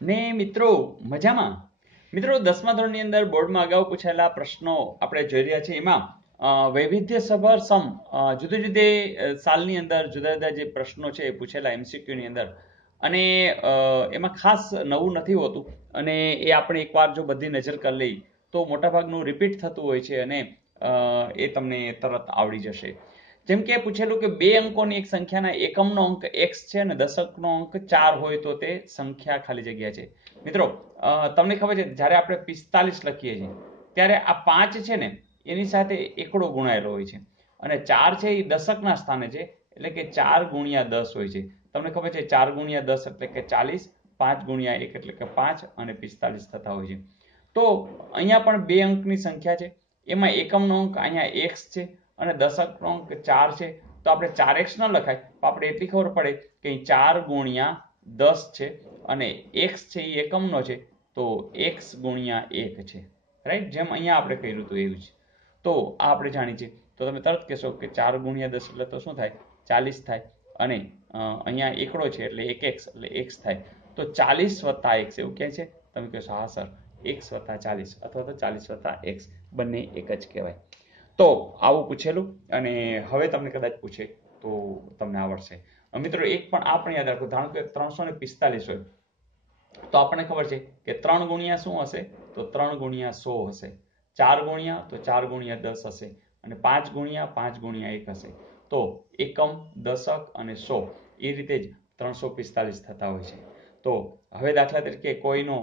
ને મિત્રો મજામાં. મિત્રો 10મા ધોરણની અંદર બોર્ડમાં અગાઉ પૂછાયેલા પ્રશ્નો આપણે જોઈ રહ્યા છીએ. એમાં વૈવિધ્યસભર સમ જુદી જુદી સાલની અંદર જુદા જુદા જે પ્રશ્નો છે એ પૂછેલા MCQ ની અંદર, અને એમાં ખાસ નવું નથી હોતું, અને એ આપણે એકવાર જો બધી નજર કરી લઈ તો મોટાભાગનું રિપીટ થતું હોય છે, અને એ તમને તરત આવડી જશે. જેમ કે પૂછેલું કે બે અંકોની એક સંખ્યાના એકમનો અંક x છે અને દશકનો અંક 4 હોય તો તે સંખ્યા ખાલી જગ્યા છે. મિત્રો તમને ખબર છે જ્યારે આપણે 45 લખીએ છીએ ત્યારે આ 5 છે ને એની સાથે એકડો ગુણાયેલો હોય છે, અને 4 છે એ દશકના સ્થાને છે, એટલે કે 4 ગુણ્યા 10 હોય છે. તમને ખબર છે 4 ગુણ્યા 10 એટલે કે 40, 5 ગુણ્યા 1 એટલે કે 5 અને 45 થતા હોય છે. તો અહીંયા પણ બે અંકની સંખ્યા છે, એમાં એકમનો અંક અહીંયા x છે અને દશકનો અંક 4 છે. તો આપણે 4x ન લખાય, તો આપણે એટલી ખબર પડે કે 4 ગુણ્યા 10 છે અને x છે એ એકમનો છે, તો x ગુણ્યા 1 છે. રાઈટ, જેમ અહીંયા આપણે કર્યું હતું એવું જ. તો આ આપણે જાણી છે, તો તમે તરત કહેશો કે 4 ગુણ્યા 10 એટલે તો શું થાય, 40 થાય, અને અહીંયા એકડો છે એટલે 1x એટલે x થાય. તો 40 વત્તા x એવું કહે છે. તમે કહેશો હા સર, x વત્તા 40 અથવા તો 40 વત્તા x બંને એક જ કહેવાય. તો આવું પૂછેલું, અને હવે તમને કદાચ પૂછે તો તમને આવડશે. મિત્રો એક પણ આ પણ યાદ રાખો, ધારો કે 345 હોય તો આપણને ખબર છે કે 3 ગુણ્યા શું હશે, તો 3 ગુણ્યા 100 હશે. 4 ગુણ્યા તો 4 ગુણ્યા 10 હશે, અને 5 ગુણ્યા 5 ગુણ્યા 1 હશે. તો એકમ, દશક અને 100 એ રીતે જ 345 થતા હોય છે. તો હવે દાખલા તરીકે કોઈનો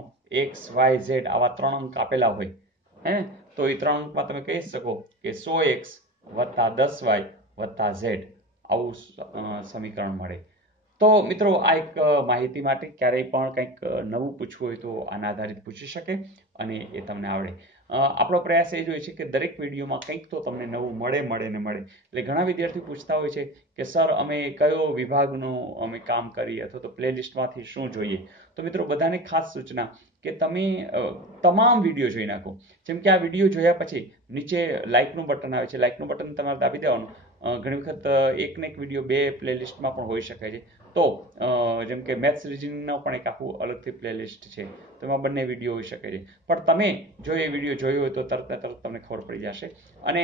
x, y, z આવા 3 અંક આપેલા હોય, હે, તો એ 3 અંકમાં તમે કહી શકો કે 100x વત્તા 10y વત્તા z, આવું સમીકરણ મળે. તો મિત્રો આ એક માહિતી માટે, ક્યારેય પણ કંઈક નવું પૂછવું હોય તો આના આધારિત પૂછી શકે અને એ તમને આવડે. આપણો પ્રયાસ એ જ હોય છે કે દરેક વિડીયોમાં કંઈક તો તમને નવું મળે ને મળે. એટલે ઘણા વિદ્યાર્થીઓ પૂછતા હોય છે કે સર અમે કયો વિભાગનું અમે કામ કરીએ, અથવા તો પ્લેલિસ્ટમાંથી શું જોઈએ. તો મિત્રો બધાને ખાસ સૂચના કે તમે તમામ વિડીયો જોઈ નાખો. જેમ કે આ વિડીયો જોયા પછી નીચે લાઇકનું બટન આવે છે, લાઇકનું બટન તમારે દાબી દેવાનું. ઘણી વખત એક ને એક વિડીયો બે પ્લેલિસ્ટમાં પણ હોઈ શકે છે. તો જેમ કે મેથ્સ રિઝનિંગનો પણ એક આખું અલગથી પ્લેલિસ્ટ છે, તો એમાં બંને વિડીયો હોઈ શકે છે. પણ તમે જો એ વિડીયો જોયો હોય તો તરત ને તરત તમને ખબર પડી જશે. અને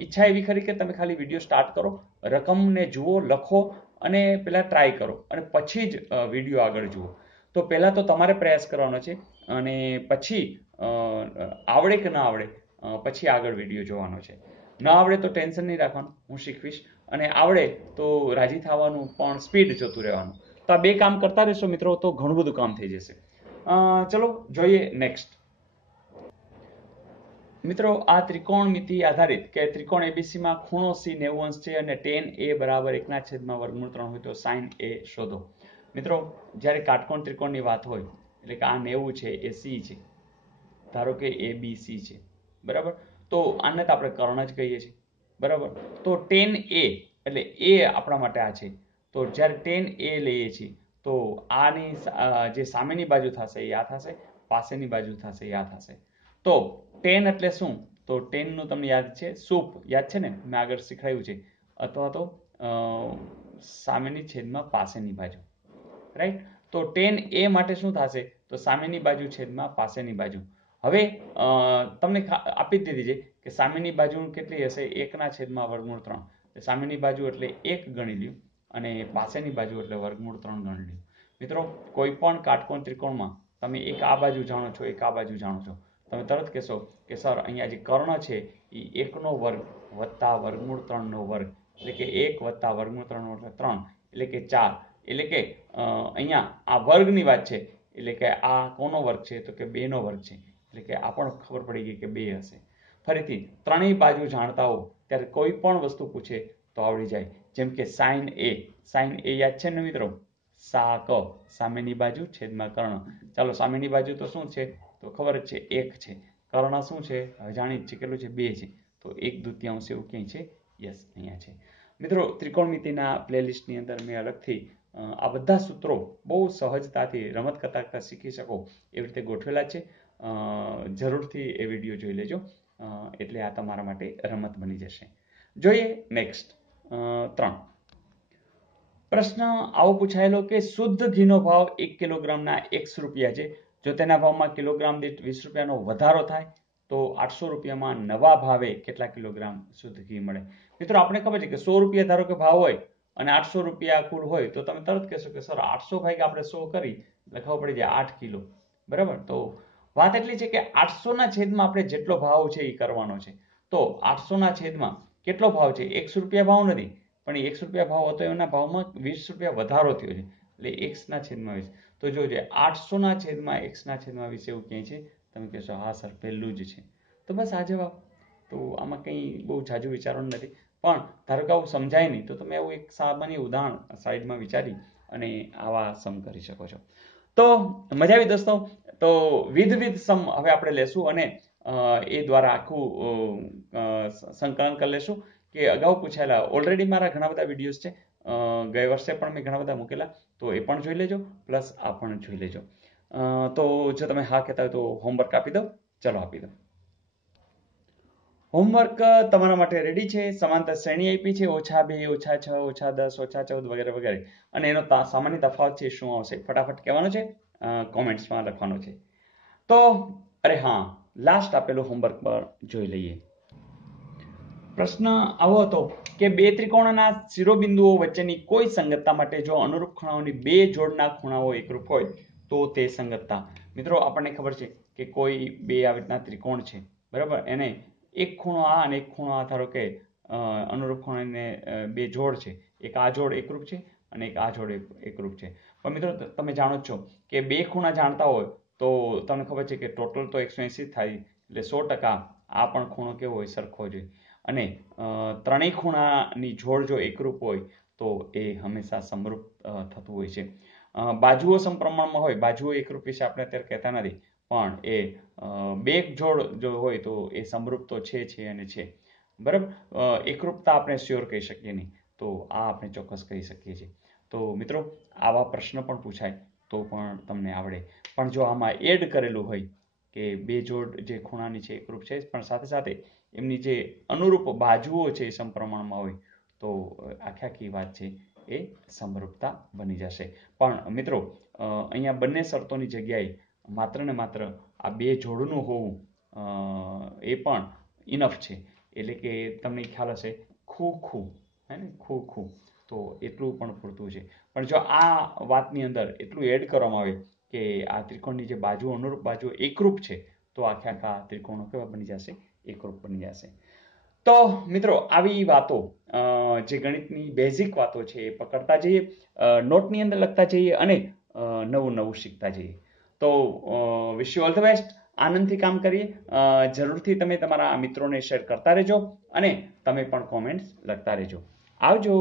ઈચ્છા એવી ખરી કે તમે ખાલી વિડીયો સ્ટાર્ટ કરો, રકમને જુઓ, લખો અને પહેલાં ટ્રાય કરો, અને પછી જ વિડીયો આગળ જુઓ. તો પહેલાં તો તમારે પ્રયાસ કરવાનો છે, અને પછી આવડે કે ના આવડે પછી આગળ વિડીયો જોવાનો છે. ન આવડે તો ટેન્શન નહીં રાખવાનું, હું શીખવીશ, અને આવડે તો રાજી થવાનું પણ સ્પીડ જોતું રહેવાનું. તો આ બે કામ કરતા રહેશો મિત્રો તો ઘણું બધું કામ થઈ જશે. ચલો જોઈએ નેક્સ્ટ. મિત્રો આ ત્રિકોણમિતિ આધારિત કે ત્રિકોણ એબીસીમાં ખૂણો c 90 અંશ છે અને tan a બરાબર 1/√3 હોય તો sin a શોધો. મિત્રો જ્યારે કાટકોણ ત્રિકોણની વાત હોય એટલે કે આ 90 છે એ c છે, ધારો કે abc છે, બરાબર. તો આને તો આપણે કર્ણ જ કહીએ છીએ, બરાબર. તો tan a એટલે a આપણા માટે આ છે. તો જ્યારે tan a લઈએ છીએ તો આની જે સામેની બાજુ થશે એ આ થશે, પાસેની બાજુ થશે એ આ થશે. તો tan એટલે શું, તો tan નું તમને યાદ છે, સૂપ યાદ છે ને, મેં આગળ શીખવાડ્યું છે, અથવા તો સામેની છેદમાં પાસેની બાજુ, રાઈટ. તો tan a માટે શું થશે, તો સામેની બાજુ છેદમાં પાસેની બાજુ. હવે તમને આપી જ દીધી છે કે સામેની બાજુ કેટલી હશે, 1/√3. સામેની બાજુ એટલે 1 ગણી લ્યો, અને પાસેની બાજુ એટલે √3 ગણી લ્યો. મિત્રો કોઈ પણ કાટકોણ ત્રિકોણમાં તમે એક આ બાજુ જાણો છો, એક આ બાજુ જાણો છો, તમે તરત કહેશો કે સર અહીંયા જે કર્ણ છે એ 1 નો વર્ગ વત્તા √3 નો વર્ગ, એટલે કે 1 વત્તા √3 એટલે 3, એટલે કે 4. એટલે કે અહીંયા આ વર્ગની વાત છે, એટલે કે આ કોનો વર્ગ છે, તો કે 2 નો વર્ગ છે, એટલે કે આ પણ ખબર પડી ગઈ કે 2 હશે. ફરીથી ત્રણેય બાજુ જાણતા હો ત્યારે કોઈ પણ વસ્તુ પૂછે તો આવડી જાય. જેમ કે sin a, sin a યાદ છે ને મિત્રો, સાક, સામેની બાજુ છેદમાં કર્ણ. ચાલો સામેની બાજુ તો શું છે, તો ખબર જ છે 1 છે. કર્ણ શું છે, જાણી જ છે, કેટલું છે, 2 છે. તો 1/2 એવું ક્યાંય છે, યસ અહીંયા છે. મિત્રો ત્રિકોણમિતિના પ્લેલિસ્ટની અંદર મેં અલગથી આ બધા સૂત્રો બહુ સહજતાથી રમત કરતા કરતા શીખી શકો એવી રીતે ગોઠવેલા છે. જરૂરથી એ વિડીયો જોઈ લેજો, એટલે આ તમારા માટે રમત બની જશે. જોઈએ નેક્સ્ટ 3. પ્રશ્ન આવો પૂછાયેલો કે શુદ્ધ ઘીનો ભાવ 1 કિલોગ્રામના ₹X છે. જો તેના ભાવમાં કિલોગ્રામ દીઠ ₹20નો વધારો થાય તો 800 રૂપિયામાં નવા ભાવે કેટલા કિલોગ્રામ શુદ્ધ ઘી મળે? મિત્રો આપણે ખબર છે કે ₹100 ધારો કે ભાવ હોય અને 800 રૂપિયા કુલ હોય તો તમે તરત કહેશો કે સર 800 ભાગ્યા આપણે 100 કરી એટલે ખબર પડી જાય 8 કિલો. બરાબર? તો વાત એટલી છે કે 800 ના છેદમાં આપણે જેટલો ભાવ છે એ કરવાનો છે. તો 800 ના છેદમાં કેટલો ભાવ છે? ₹100 ભાવ નથી, પણ ₹100 ભાવ હતો એના ભાવમાં ₹20 વધારો થયો છે એટલે x ના છેદમાં 20. તો જોજો 800 ના છેદમાં x ના છેદમાં 20 એવું ક્યાંય છે? તમે કહેશો હા સર પહેલું જ છે. તો બસ આ જવાબ. તો આમાં કંઈ બહુ જાજુ વિચારવાનું નથી, પણ ધારો કે આવું સમજાય નહીં તો તમે આવું એક સામાન્ય ઉદાહરણ સાઈડમાં વિચારી અને આવા સમ કરી શકો છો. તો મજા આવી દોસ્તો. તો વિધ સમ હવે આપણે લેશું અને એ દ્વારા આખું સંકલન કરી લેશું કે અગાઉ પૂછાયેલા ઓલરેડી મારા ઘણા બધા વિડીયોઝ છે, ગયા વર્ષે પણ મેં ઘણા બધા મૂકેલા, તો એ પણ જોઈ લેજો, પ્લસ આ પણ જોઈ લેજો. તો જો તમે હા કહેતા હોય તો હોમવર્ક આપી દો. ચલો આપી દો. હોમવર્ક તમારા માટે રેડી છે. સમાંતર શ્રેણી આપી છે -2, -6, -10, -14 વગેરે વગેરે, અને એનો સામાન્ય તફાવત છે શું આવશે ફટાફટ કહેવાનો છે, કોમેન્ટ્સમાં લખવાનો છે. તો અરે હા, લાસ્ટ આપેલું હોમવર્ક પર જોઈ લઈએ. પ્રશ્ન આવો હતો કે બે ત્રિકોણના શિરોબિંદુઓ વચ્ચેની કોઈ સંગતતા માટે જો અનુરૂપ ખૂણાઓની બે જોડના ખૂણાઓ એકરૂપ હોય તો તે સંગતતા. મિત્રો આપણને ખબર છે કે કોઈ બે આવી રીતના ત્રિકોણ છે, બરાબર, એને એક ખૂણો આ અને એક ખૂણો આ ધારો કે અનુરૂપ ખૂણાને બે જોડ છે, એક આ જોડ એકરૂપ છે અને એક આ જોડ એકરૂપ છે. પણ મિત્રો તમે જાણો છો કે બે ખૂણા જાણતા હોય તો તમને ખબર છે કે ટોટલ તો 180 થાય, એટલે 100% આ પણ ખૂણો કેવો હોય? સરખો જોઈએ. અને ત્રણેય ખૂણાની જોડ જો એકરૂપ હોય તો એ હંમેશા સમરૂપ થતું હોય છે. બાજુઓ સમપ્રમાણમાં હોય, બાજુઓ એકરૂપ વિશે આપણે અત્યારે કહેતા નથી, પણ એ બે જોડ જો હોય તો એ સમરૂપ તો છે અને છે. બરાબર? એકરૂપતા આપણે શ્યોર કહી શકીએ નહીં, તો આ આપણે ચોક્કસ કહી શકીએ છીએ. તો મિત્રો આવા પ્રશ્ન પણ પૂછાય તો પણ તમને આવડે. પણ જો આમાં એડ કરેલું હોય કે બે જોડ જે ખૂણાની છે એકરૂપ છે, પણ સાથે સાથે એમની જે અનુરૂપ બાજુઓ છે એ સમપ્રમાણમાં હોય તો આખી વાત છે એ સમરૂપતા બની જશે. પણ મિત્રો અહીંયા બંને શરતોની જગ્યાએ માત્ર ને માત્ર આ બે જોડનું હોવું એ પણ ઇનફ છે. એટલે કે તમને ખ્યાલ હશે ખૂ હે ને, ખૂ તો એટલું પણ પૂરતું છે. પણ જો આ વાતની અંદર એટલું એડ કરવામાં આવે કે આ ત્રિકોણની જે બાજુ અનુરૂપ બાજુ એકરૂપ છે તો આખા ત્રિકોણો કેવા બની જશે? એકરૂપ બની જશે. તો મિત્રો આવી વાતો જે ગણિતની બેઝિક વાતો છે એ પકડતા જઈએ, નોટની અંદર લખતા જઈએ અને નવું શીખતા જઈએ. તો wish you all the best. આનંદથી કામ કરીએ. જરૂરથી તમે તમારા મિત્રોને શેર કરતા રહેજો અને તમે પણ કોમેન્ટ્સ લખતા રહેજો. આવજો.